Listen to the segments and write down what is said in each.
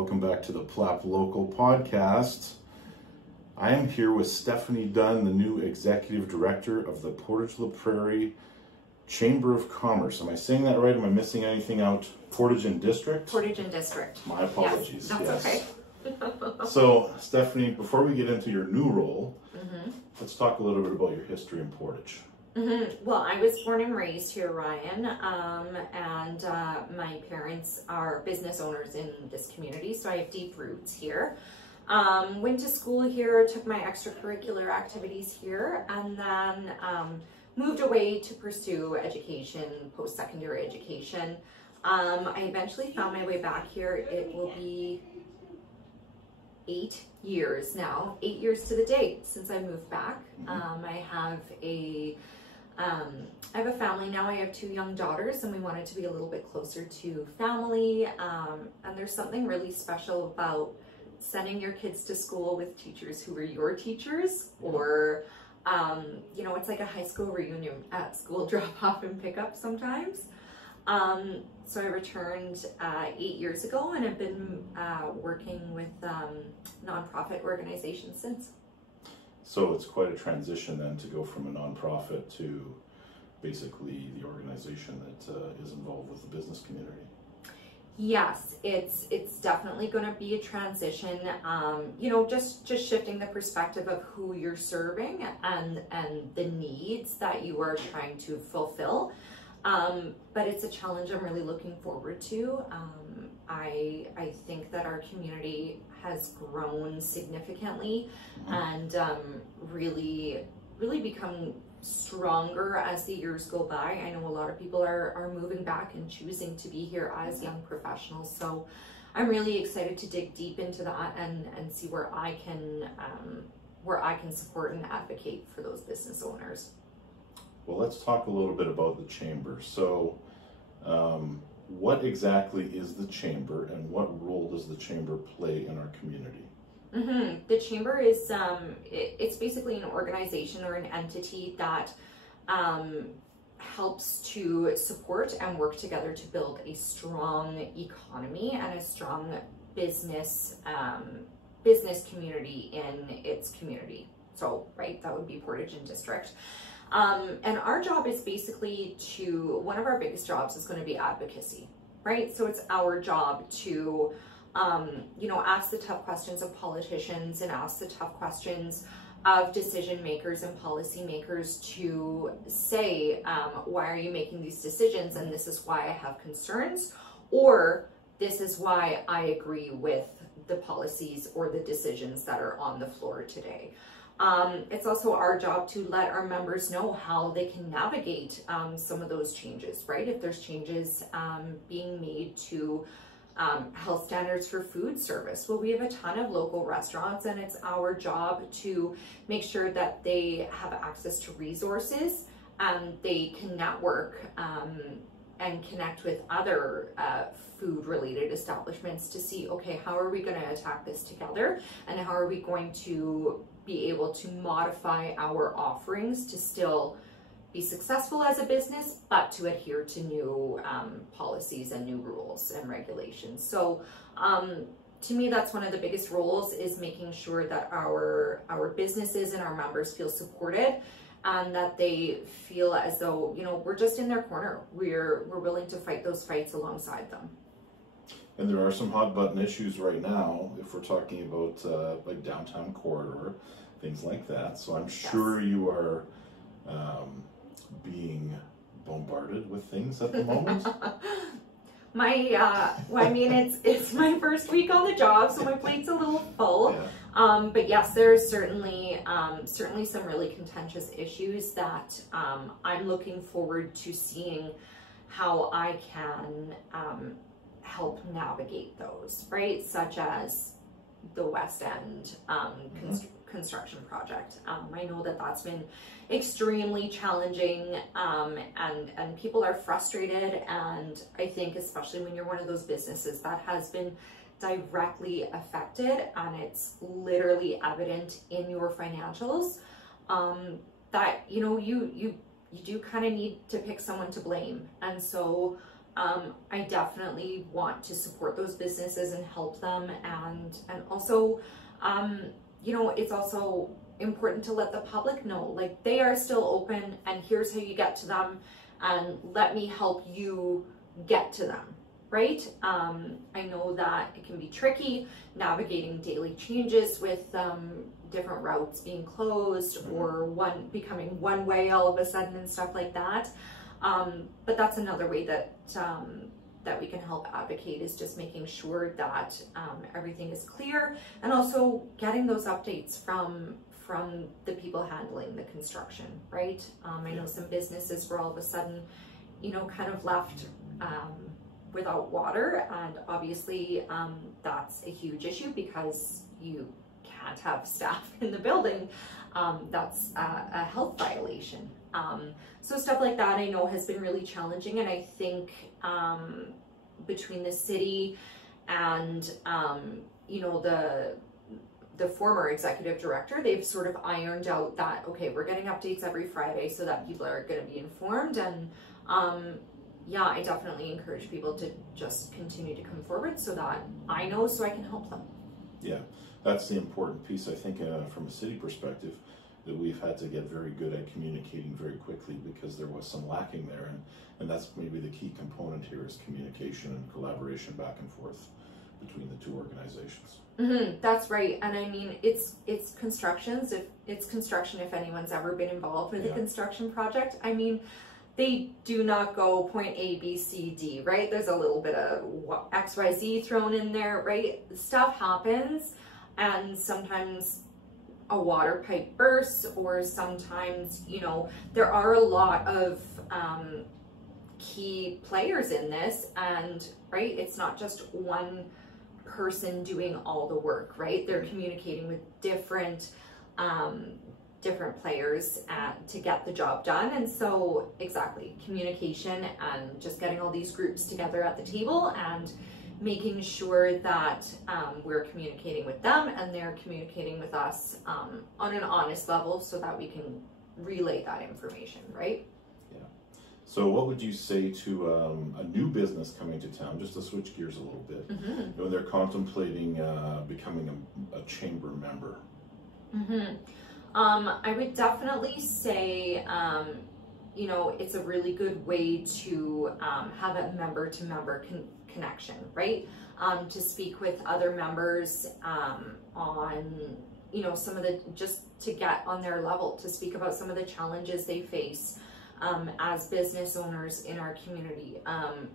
welcome back to the PLAP Local Podcast. I am here with Stefanie Dunn, the new Executive Director of the Portage la Prairie Chamber of Commerce. Am I saying that right? Am I missing anything out? Portage and District? Portage and District. My apologies. Yes, that's okay. So, Stefanie, before we get into your new role, let's talk a little bit about your history in Portage. Well, I was born and raised here, Ryan, and my parents are business owners in this community, so I have deep roots here. Went to school here, took my extracurricular activities here, and then moved away to pursue education, post-secondary education. I eventually found my way back here. It will be 8 years now, 8 years to the date since I moved back. I have a family now. I have 2 young daughters, and we wanted to be a little bit closer to family. And there's something really special about sending your kids to school with teachers who were your teachers, or you know, it's like a high school reunion at school drop-off and pick-up sometimes. So I returned 8 years ago, and I've been working with nonprofit organizations since. So it's quite a transition then to go from a nonprofit to basically the organization that is involved with the business community. Yes, it's definitely going to be a transition. You know, just shifting the perspective of who you're serving and the needs that you are trying to fulfill. But it's a challenge I'm really looking forward to. I think that our community has grown significantly and really become stronger as the years go by. I know a lot of people are moving back and choosing to be here as young professionals. So I'm really excited to dig deep into that and see where I can support and advocate for those business owners. Well, let's talk a little bit about the Chamber. So what exactly is the Chamber, and what role does the Chamber play in our community? The Chamber is, it's basically an organization or an entity that helps to support and work together to build a strong economy and a strong business community in its community. So, right, that would be Portage and District. And our job is basically one of our biggest jobs is going to be advocacy, right? So it's our job to, you know, ask the tough questions of politicians and ask the tough questions of decision makers and policy makers to say, why are you making these decisions? And this is why I have concerns, or this is why I agree with the policies or the decisions that are on the floor today. It's also our job to let our members know how they can navigate some of those changes, right? If there's changes being made to health standards for food service. Well, we have a ton of local restaurants, and it's our job to make sure that they have access to resources and they can network and connect with other food-related establishments to see, okay, how are we going to attack this together, and how are we going to be able to modify our offerings to still be successful as a business, but to adhere to new policies and new rules and regulations. So to me, that's one of the biggest roles, is making sure that our businesses and our members feel supported, and that they feel as though, you know, we're just in their corner. We're willing to fight those fights alongside them. And there are some hot button issues right now, if we're talking about like downtown corridor, things like that. So I'm sure you are being bombarded with things at the moment. Well, I mean, it's my first week on the job, so my plate's a little full. Yeah. But yes, there's certainly some really contentious issues that I'm looking forward to seeing how I can help navigate those, right? Such as the West End construction project. I know that that's been extremely challenging, and people are frustrated, and I think especially when you're one of those businesses that has been directly affected and it's literally evident in your financials, that, you know, you do kind of need to pick someone to blame. And so I definitely want to support those businesses and help them, and also, you know, it's also important to let the public know, like, they are still open, and here's how you get to them, and let me help you get to them, right? I know that it can be tricky navigating daily changes with different routes being closed, or one becoming one way all of a sudden and stuff like that. But that's another way that that we can help advocate, is just making sure that everything is clear, and also getting those updates from the people handling the construction, right? I know some businesses were all of a sudden, you know, kind of left without water, and obviously that's a huge issue because you can't have staff in the building. That's a health violation. So stuff like that I know has been really challenging, and I think between the city and you know, the former executive director, they've sort of ironed out that, okay, we're getting updates every Friday so that people are going to be informed. And yeah, I definitely encourage people to just continue to come forward so that I know, so I can help them. Yeah, that's the important piece, I think, from a city perspective, that we've had to get very good at communicating very quickly, because there was some lacking there, and that's maybe the key component here, is communication and collaboration back and forth between the two organizations. That's right. And I mean, it's construction. If anyone's ever been involved with a construction project, I mean, they do not go point A, B, C, D, right? There's a little bit of X, Y, Z thrown in there, right? Stuff happens, and sometimes a water pipe bursts, or sometimes, you know, there are a lot of key players in this, and right, it's not just one person doing all the work, right? They're communicating with different players to get the job done. And so exactly, communication and just getting all these groups together at the table and making sure that we're communicating with them and they're communicating with us on an honest level, so that we can relay that information, right? Yeah. So what would you say to a new business coming to town, just to switch gears a little bit, when they're contemplating becoming a chamber member? I would definitely say, you know, it's a really good way to have a member-to-member connection, right? To speak with other members on, you know, some of the, just to get on their level, to speak about some of the challenges they face as business owners in our community.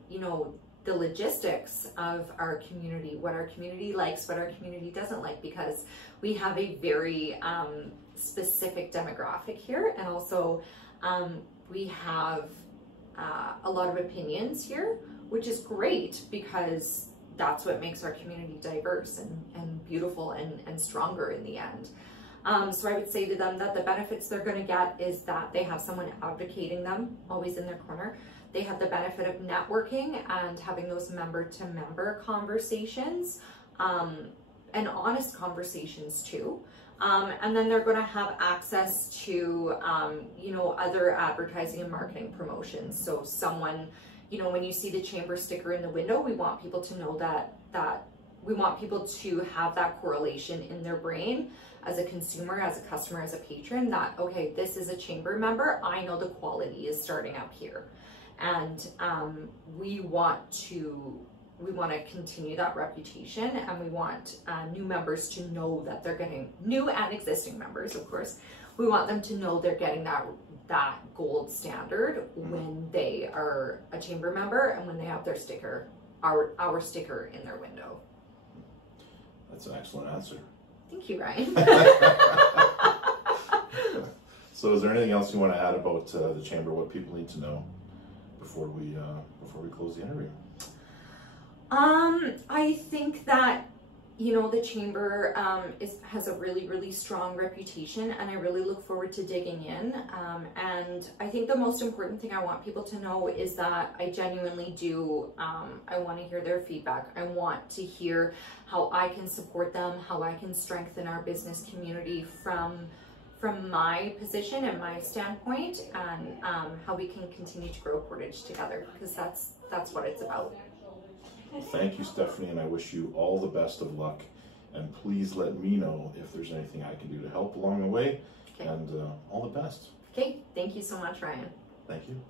You know, the logistics of our community, what our community likes, what our community doesn't like, because we have a very specific demographic here, and also we have a lot of opinions here, which is great, because that's what makes our community diverse and beautiful and stronger in the end. So I would say to them that the benefits they're going to get is that they have someone advocating them, always in their corner. They have the benefit of networking and having those member-to-member conversations, and honest conversations too. And then they're going to have access to, you know, other advertising and marketing promotions. So someone, you know, when you see the chamber sticker in the window, we want people to know that we want people to have that correlation in their brain as a consumer, as a customer, as a patron, that, okay, this is a chamber member. I know the quality is starting up here. And we want to continue that reputation, and we want new members to know that they're getting, new and existing members, of course, we want them to know they're getting that gold standard when they are a chamber member and when they have their sticker, our sticker in their window. That's an excellent answer. Thank you, Ryan. So is there anything else you want to add about the chamber, what people need to know before we close the interview? I think that, you know, the chamber has a really, really strong reputation, and I really look forward to digging in. And I think the most important thing I want people to know is that I genuinely do, I want to hear their feedback. I want to hear how I can support them, how I can strengthen our business community from from my position and my standpoint, and how we can continue to grow Portage together, because that's what it's about. Well, thank you, Stefanie, and I wish you all the best of luck. And please let me know if there's anything I can do to help along the way. Okay. And all the best. Okay, thank you so much, Ryan. Thank you.